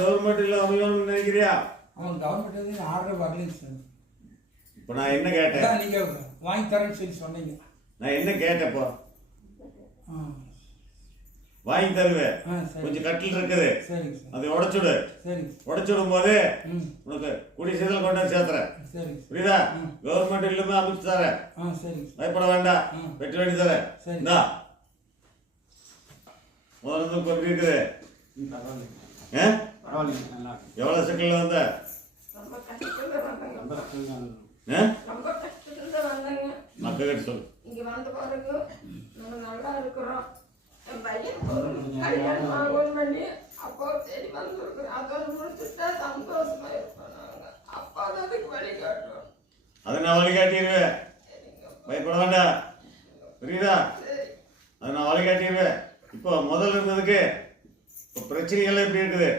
Government இல்ல அமையணும்னு நினைக்கிறியா? அவன் கவர்மெண்ட் ஆர்டர் வரலைங்க சார். இப்போ நான் என்ன கேட்டேன்? நீங்க வாங்கி தரேன்னு சொல்லி சொன்னீங்க. நான் என்ன கேட்டப்போ வாங்கி தருவேன். கொஞ்சம் கட்டில் இருக்குது, அதை உடைச்சுடு. உடைச்சுடும் போது உனக்கு குடி சீதல் கொண்டு சேர்த்துறேன். புரியுதா? கவர்மெண்ட் இல்லாம அமைச்சு தரேன், பயப்பட வேண்டாம். வெட்டி வெட்டி தரேன். இந்தா முதல்ல எப்படி இருக்குது? எவ்வளவு செகண்ட்ல வந்த? மக்கள் கிட்ட சொல்லு. இங்க வந்த பிறகு நம்ம நல்லா இருக்கிறோம். என் பையன் கல்யாணம் ஆகும் பண்ணி அப்போ தேடி வந்துருக்குறோம். அதோட முடிச்சுட்டா சந்தோஷமா இருப்போம். நாங்க அப்பா தான் அதுக்கு வழிகாட்டுவோம். அதை நான் வழிகாட்டிடுவேன், பயப்பட வேண்டாம். புரியுதா? அதை நான் வழிகாட்டிடுவேன். இப்போ முதல்ல இருந்ததுக்கு இப்போ பிரச்சனைகள் எப்படி இருக்குது?